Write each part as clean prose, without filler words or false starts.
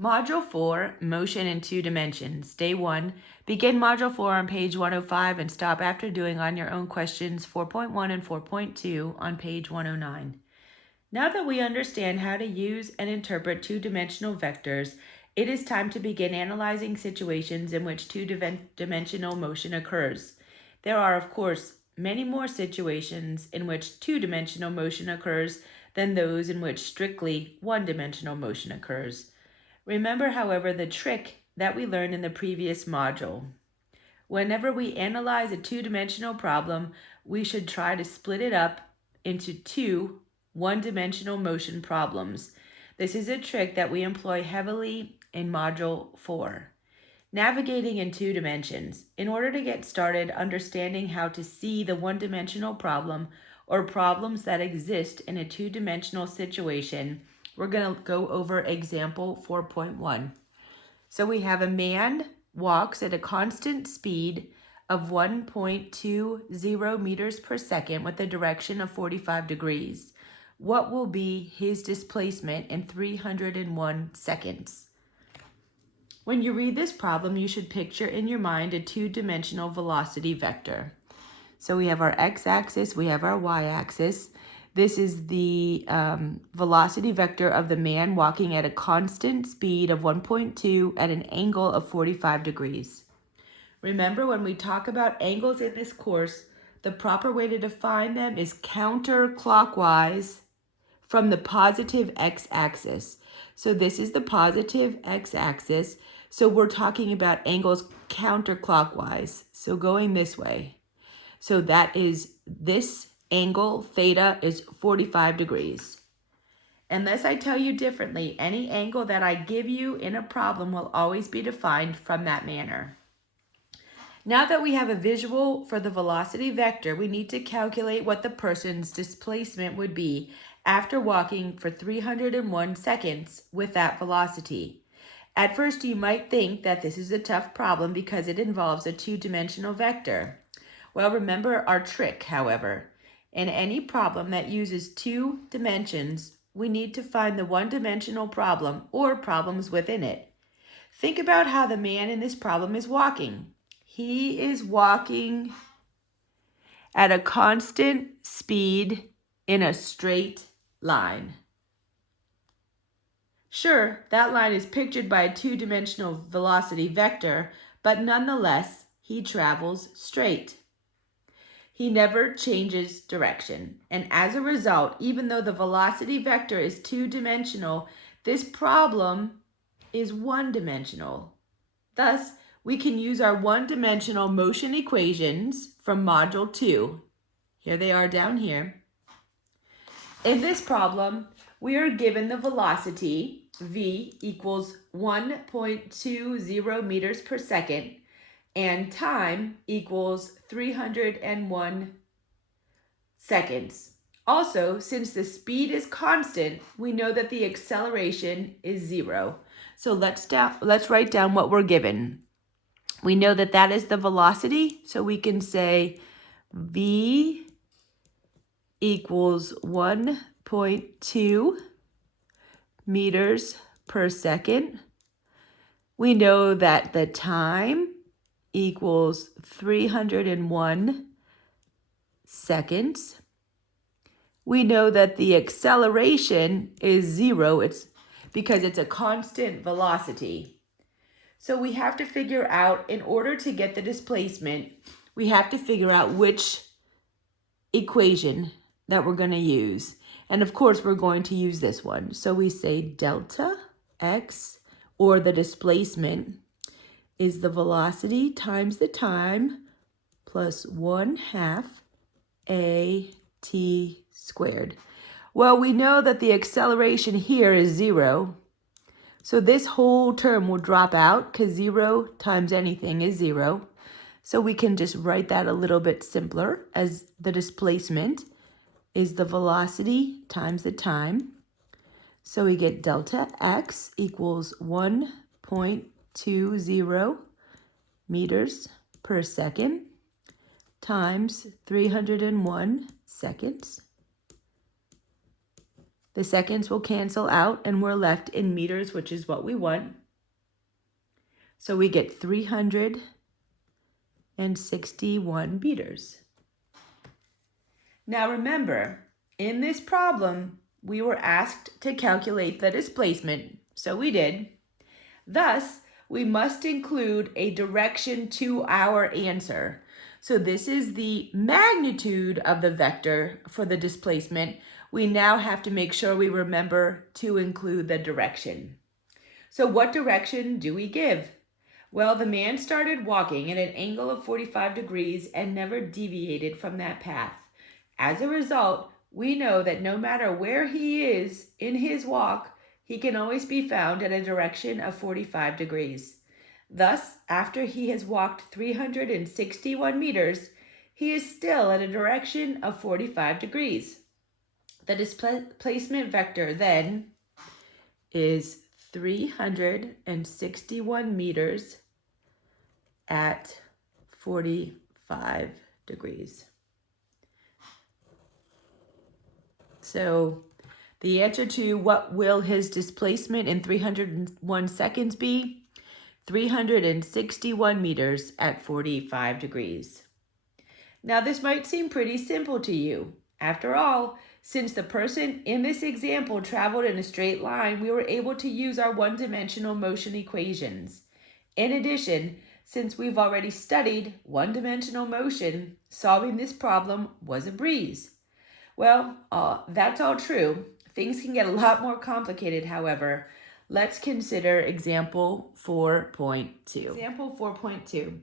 Module 4, Motion in Two Dimensions. Day 1. Begin Module 4 on page 105 and stop after doing on your own questions 4.1 and 4.2 on page 109. Now that we understand how to use and interpret two-dimensional vectors, it is time to begin analyzing situations in which two-dimensional motion occurs. There are, of course, many more situations in which two-dimensional motion occurs than those in which strictly one-dimensional motion occurs. Remember, however, the trick that we learned in the previous module. Whenever we analyze a two-dimensional problem, we should try to split it up into two one-dimensional motion problems. This is a trick that we employ heavily in Module 4. Navigating in two dimensions. In order to get started understanding how to see the one-dimensional problem or problems that exist in a two-dimensional situation, we're going to go over example 4.1. So we have a man walks at a constant speed of 1.20 meters per second with a direction of 45 degrees. What will be his displacement in 301 seconds? When you read this problem, you should picture in your mind a two-dimensional velocity vector. So we have our x-axis, we have our y-axis. This is the velocity vector of the man walking at a constant speed of 1.2 at an angle of 45 degrees. Remember, when we talk about angles in this course, the proper way to define them is counterclockwise from the positive x-axis. So this is the positive x-axis. So we're talking about angles counterclockwise. So going this way. So that is this angle, theta, is 45 degrees. Unless I tell you differently, any angle that I give you in a problem will always be defined from that manner. Now that we have a visual for the velocity vector, we need to calculate what the person's displacement would be after walking for 301 seconds with that velocity. At first, you might think that this is a tough problem because it involves a two-dimensional vector. Well, remember our trick, however. In any problem that uses two dimensions, we need to find the one-dimensional problem or problems within it. Think about how the man in this problem is walking. He is walking at a constant speed in a straight line. Sure, that line is pictured by a two-dimensional velocity vector, but nonetheless, he travels straight. He never changes direction. And as a result, even though the velocity vector is two-dimensional, this problem is one-dimensional. Thus, we can use our one-dimensional motion equations from Module 2. Here they are down here. In this problem, we are given the velocity, v, equals 1.20 meters per second, and time equals 301 seconds. Also, since the speed is constant, we know that the acceleration is 0. So let's write down what we're given. We know that that is the velocity, so we can say v equals 1.2 meters per second. We know that the time equals 301 seconds. We know that the acceleration is 0. It's because it's a constant velocity. So we have to figure out, in order to get the displacement, we have to figure out which equation that we're going to use. And of course, we're going to use this one. So we say delta x, or the displacement, is the velocity times the time plus 1/2 at squared. Well, we know that the acceleration here is 0. So this whole term will drop out because 0 times anything is 0. So we can just write that a little bit simpler as the displacement is the velocity times the time. So we get delta x equals 1.20 meters per second times 301 seconds. The seconds will cancel out and we're left in meters, which is what we want. So we get 361 meters. Now remember, in this problem, we were asked to calculate the displacement, so we did. Thus, we must include a direction to our answer. So this is the magnitude of the vector for the displacement. We now have to make sure we remember to include the direction. So what direction do we give? Well, the man started walking at an angle of 45 degrees and never deviated from that path. As a result, we know that no matter where he is in his walk, he can always be found at a direction of 45 degrees. Thus, after he has walked 361 meters, he is still at a direction of 45 degrees. The displacement vector then is 361 meters at 45 degrees. So the answer to what will his displacement in 301 seconds be? 361 meters at 45 degrees. Now this might seem pretty simple to you. After all, since the person in this example traveled in a straight line, we were able to use our one-dimensional motion equations. In addition, since we've already studied one-dimensional motion, solving this problem was a breeze. Well, that's all true. Things can get a lot more complicated, however. Let's consider example 4.2. Example 4.2.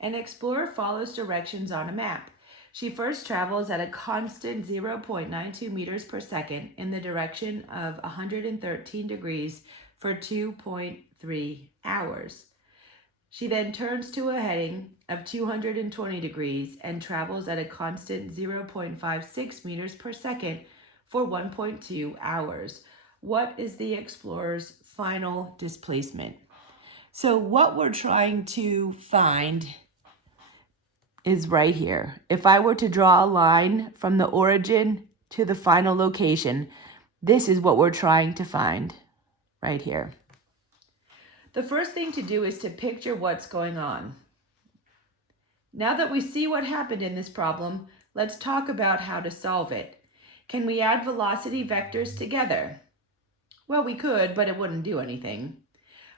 An explorer follows directions on a map. She first travels at a constant 0.92 meters per second in the direction of 113 degrees for 2.3 hours. She then turns to a heading of 220 degrees and travels at a constant 0.56 meters per second for 1.2 hours. What is the explorer's final displacement? So what we're trying to find is right here. If I were to draw a line from the origin to the final location, this is what we're trying to find right here. The first thing to do is to picture what's going on. Now that we see what happened in this problem, let's talk about how to solve it. Can we add velocity vectors together? Well, we could, but it wouldn't do anything.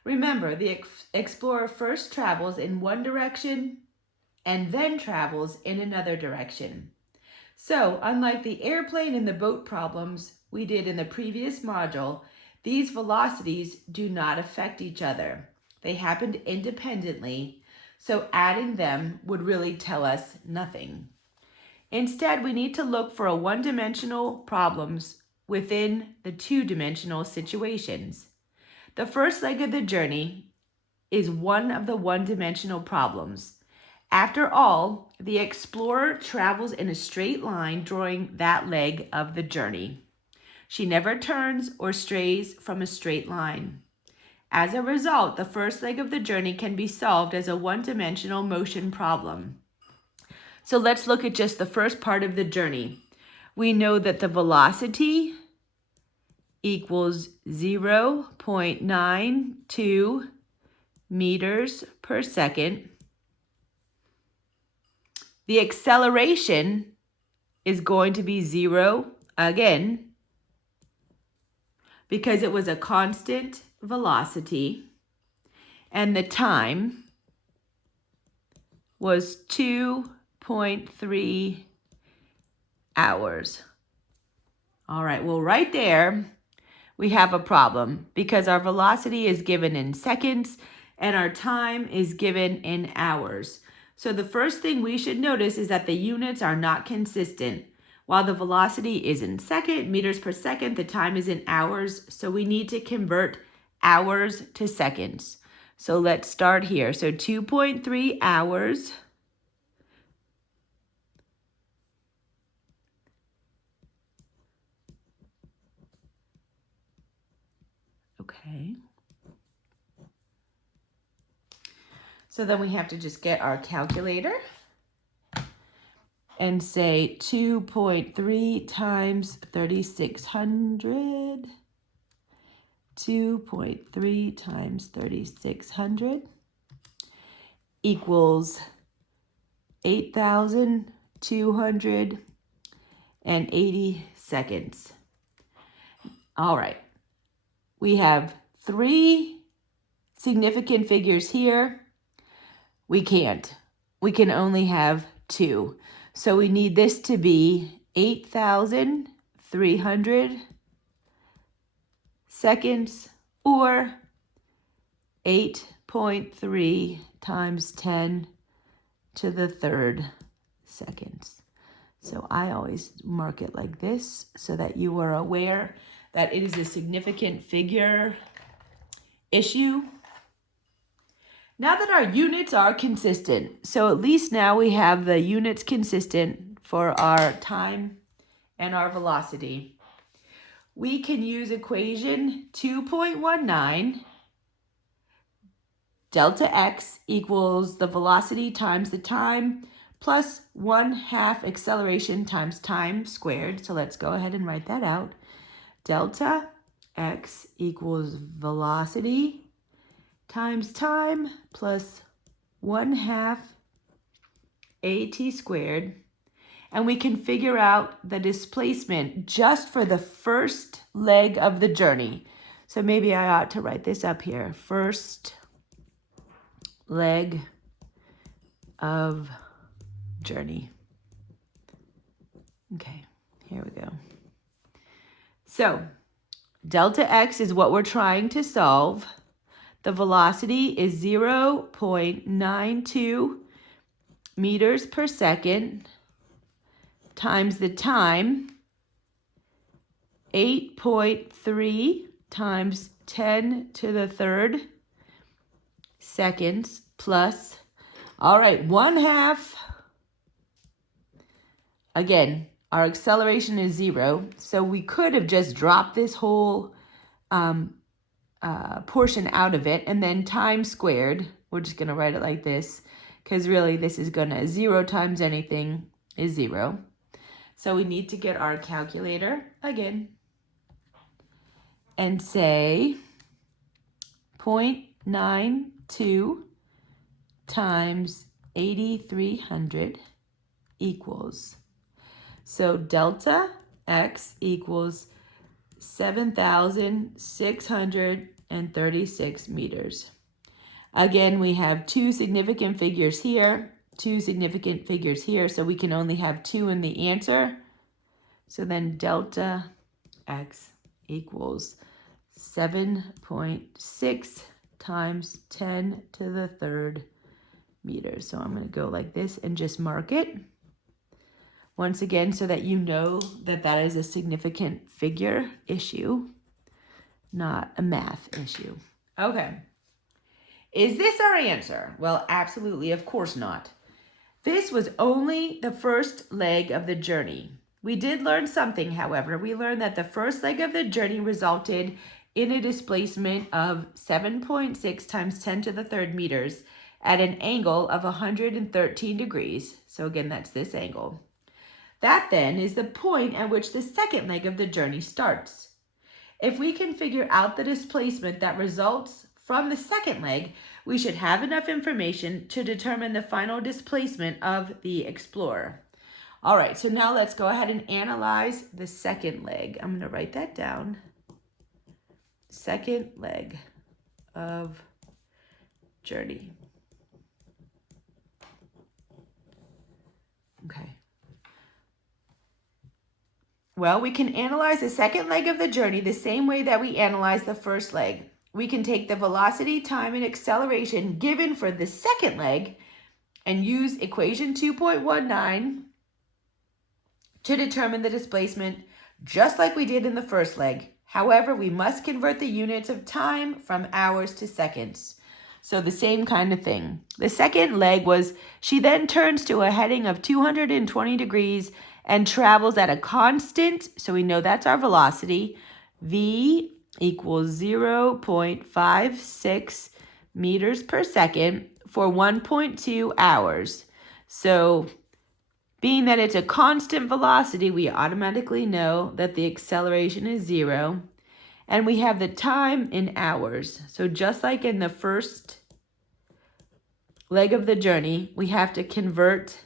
Remember, the explorer first travels in one direction and then travels in another direction. So, unlike the airplane and the boat problems we did in the previous module, these velocities do not affect each other. They happened independently, so adding them would really tell us nothing. Instead, we need to look for one-dimensional problems within the two-dimensional situations. The first leg of the journey is one of the one-dimensional problems. After all, the explorer travels in a straight line during that leg of the journey. She never turns or strays from a straight line. As a result, the first leg of the journey can be solved as a one-dimensional motion problem. So let's look at just the first part of the journey. We know that the velocity equals 0.92 meters per second. The acceleration is going to be 0 again, because it was a constant velocity, and the time was 2.3 hours. All right, well, right there, we have a problem because our velocity is given in seconds and our time is given in hours. So the first thing we should notice is that the units are not consistent. While the velocity is in meters per second, the time is in hours, so we need to convert hours to seconds. So let's start here. So 2.3 hours okay. So then we have to just get our calculator. and say 2.3 times 3,600. 2.3 times 3,600 equals 8,280 seconds. All right. We have 3 significant figures here. We can't. We can only have 2. So we need this to be 8,300 seconds or 8.3 times 10 to the 3rd seconds. So I always mark it like this so that you are aware that it is a significant figure issue. Now that our units are consistent, so at least now we have the units consistent for our time and our velocity, we can use equation 2.19. Delta x equals the velocity times the time plus 1/2 acceleration times time squared. So let's go ahead and write that out. Delta x equals velocity times time plus 1/2 at squared. And we can figure out the displacement just for the first leg of the journey. So maybe I ought to write this up here. First leg of journey. Okay, here we go. So delta x is what we're trying to solve. The velocity is 0.92 meters per second times the time, 8.3 times 10 to the 3rd seconds plus, all right, 1/2. Again, our acceleration is 0, so we could have just dropped this whole portion out of it, and then time squared. We're just going to write it like this, because really this is going to 0 times anything is 0. So we need to get our calculator again and say 0.92 times 8,300 equals. So delta x equals 7,636 meters. Again, we have 2 significant figures here, 2 significant figures here, so we can only have 2 in the answer. So then delta x equals 7.6 times 10 to the 3rd meters. So I'm going to go like this and just mark it. Once again, so that you know that that is a significant figure issue, not a math issue. Okay. Is this our answer? Well, absolutely, of course not. This was only the first leg of the journey. We did learn something, however. We learned that the first leg of the journey resulted in a displacement of 7.6 times 10 to the 3rd meters at an angle of 113 degrees. So again, that's this angle. That then is the point at which the second leg of the journey starts. If we can figure out the displacement that results from the second leg, we should have enough information to determine the final displacement of the explorer. All right, so now let's go ahead and analyze the second leg. I'm going to write that down. Second leg of journey. Okay. Well, we can analyze the second leg of the journey the same way that we analyzed the first leg. We can take the velocity, time, and acceleration given for the second leg and use equation 2.19 to determine the displacement, just like we did in the first leg. However, we must convert the units of time from hours to seconds. So the same kind of thing. The second leg was, she then turns to a heading of 220 degrees and travels at a constant, so we know that's our velocity, v equals 0.56 meters per second for 1.2 hours. So Being that it's a constant velocity, we automatically know that the acceleration is 0. And we have the time in hours. So just like in the first leg of the journey, we have to convert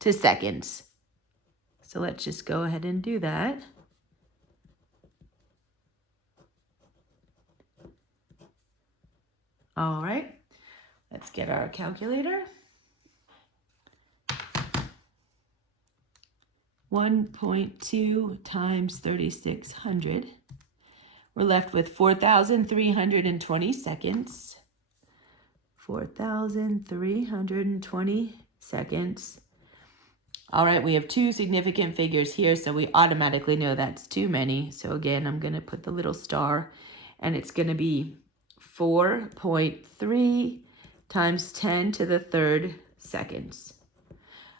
to seconds. So let's just go ahead and do that. All right, let's get our calculator. 1.2 times 3600. We're left with 4,320 seconds. 4,320 seconds. All right, we have two significant figures here, so we automatically know that's too many. So again, I'm going to put the little star, and it's going to be 4.3 times 10 to the third seconds.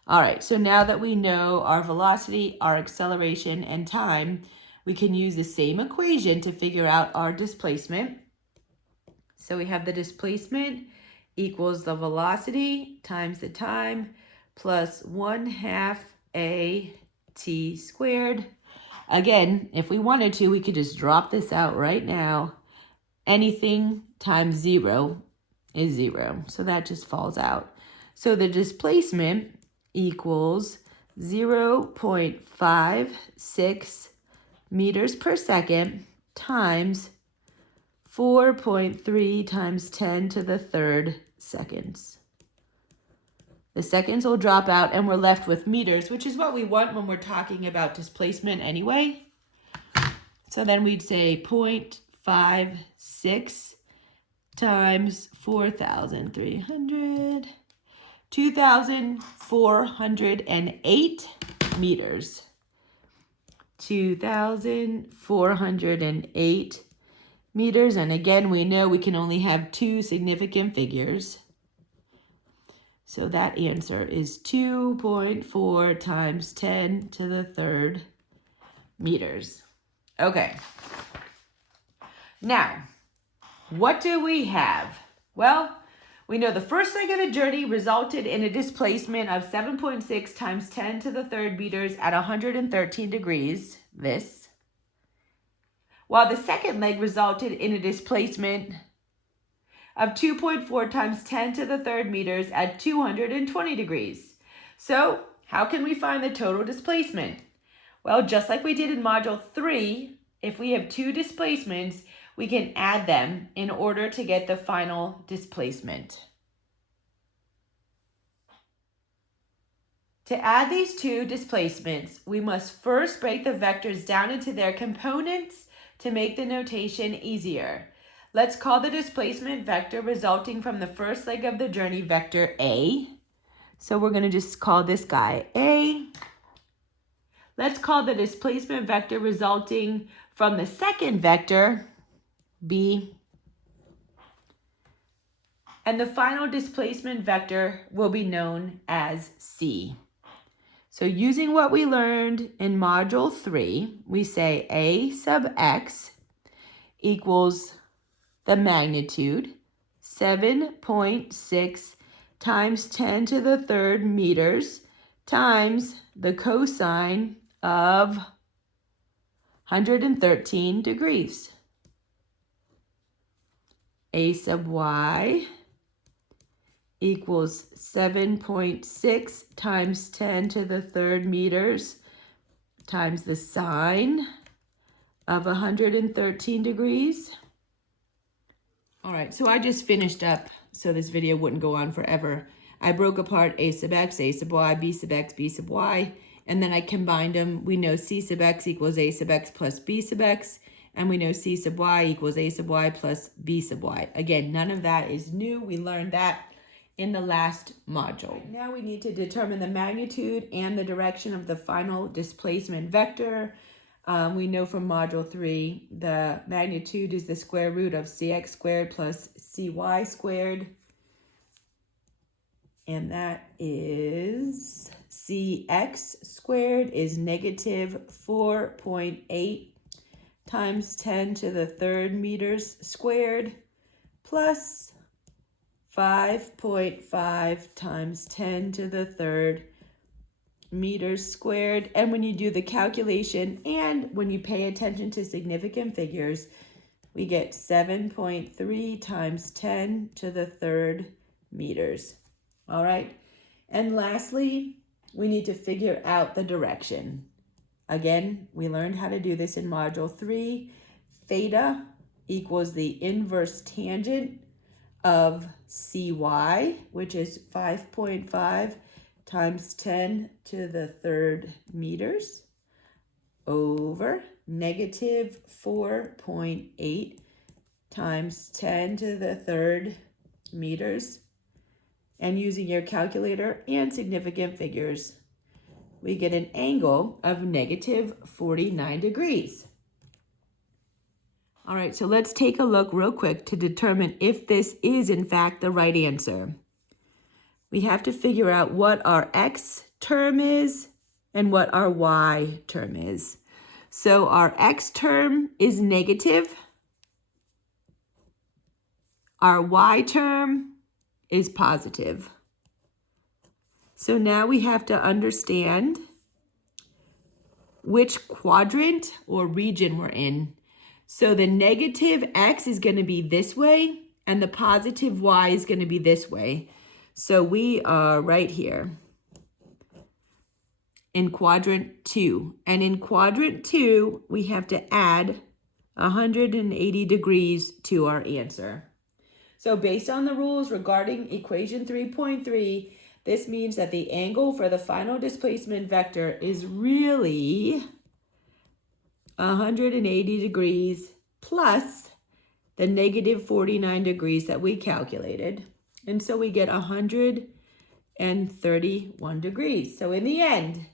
All right, so now that we know our velocity, our acceleration, and time, we can use the same equation to figure out our displacement. So we have the displacement equals the velocity times the time plus 1/2 AT squared. Again, if we wanted to, we could just drop this out right now. Anything times 0 is 0, so that just falls out. So the displacement equals 0.56 meters per second times 4.3 times 10 to the third seconds. The seconds will drop out and we're left with meters, which is what we want when we're talking about displacement anyway. So then we'd say 0.56 times 4,300, 2,408 meters. 2,408 meters. And again, we know we can only have two significant figures. So that answer is 2.4 times 10 to the third meters. Okay. Now, what do we have? Well, we know the first leg of the journey resulted in a displacement of 7.6 times 10 to the third meters at 113 degrees, this. While the second leg resulted in a displacement of 2.4 times 10 to the third meters at 220 degrees. So, how can we find the total displacement? Well, just like we did in Module 3, if we have two displacements, we can add them in order to get the final displacement. To add these two displacements, we must first break the vectors down into their components to make the notation easier. Let's call the displacement vector resulting from the first leg of the journey vector A. So we're going to just call this guy A. Let's call the displacement vector resulting from the second vector B. And the final displacement vector will be known as C. So using what we learned in Module 3, we say A sub x equals the magnitude, 7.6 times 10 to the third meters times the cosine of 113 degrees. A sub y equals 7.6 times 10 to the third meters times the sine of 113 degrees. All right, so I just finished up so this video wouldn't go on forever. I broke apart a sub x, a sub y, b sub x, b sub y, and then I combined them. We know c sub x equals a sub x plus b sub x, and we know c sub y equals a sub y plus b sub y. Again, none of that is new. We learned that in the last module. Now we need to determine the magnitude and the direction of the final displacement vector. We know from Module 3, the magnitude is the square root of cx squared plus cy squared. And that is cx squared is negative 4.8 times 10 to the third meters squared plus 5.5 times 10 to the third meters squared. And when you do the calculation and when you pay attention to significant figures, we get 7.3 times 10 to the third meters. All right. And lastly, we need to figure out the direction. Again, we learned how to do this in Module 3. Theta equals the inverse tangent of CY, which is 5.5 times 10 to the third meters, over negative 4.8 times 10 to the third meters. And using your calculator and significant figures, we get an angle of negative 49 degrees. All right, so let's take a look real quick to determine if this is in fact the right answer. We have to figure out what our x term is and what our y term is. So our x term is negative. Our y term is positive. So now we have to understand which quadrant or region we're in. So the negative x is going to be this way and the positive y is going to be this way. So we are right here in quadrant 2. And in quadrant 2, we have to add 180 degrees to our answer. So based on the rules regarding equation 3.3, this means that the angle for the final displacement vector is really 180 degrees plus the negative 49 degrees that we calculated. And so we get 131 degrees. So in the end,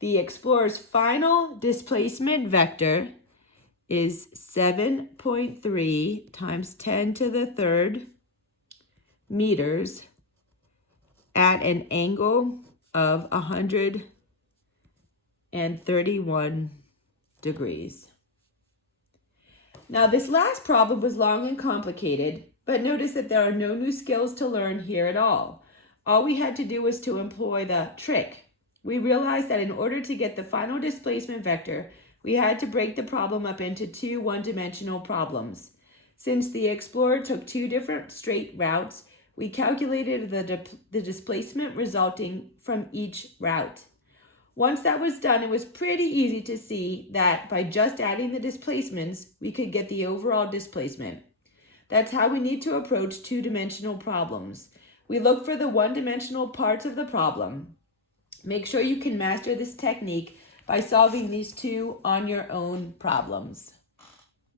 the explorer's final displacement vector is 7.3 times 10 to the third meters at an angle of 131 degrees. Now this last problem was long and complicated, but notice that there are no new skills to learn here at all. All we had to do was to employ the trick. We realized that in order to get the final displacement vector, we had to break the problem up into two one-dimensional problems. Since the explorer took two different straight routes, we calculated the displacement resulting from each route. Once that was done, it was pretty easy to see that by just adding the displacements, we could get the overall displacement. That's how we need to approach two-dimensional problems. We look for the one-dimensional parts of the problem. Make sure you can master this technique by solving these two on your own problems.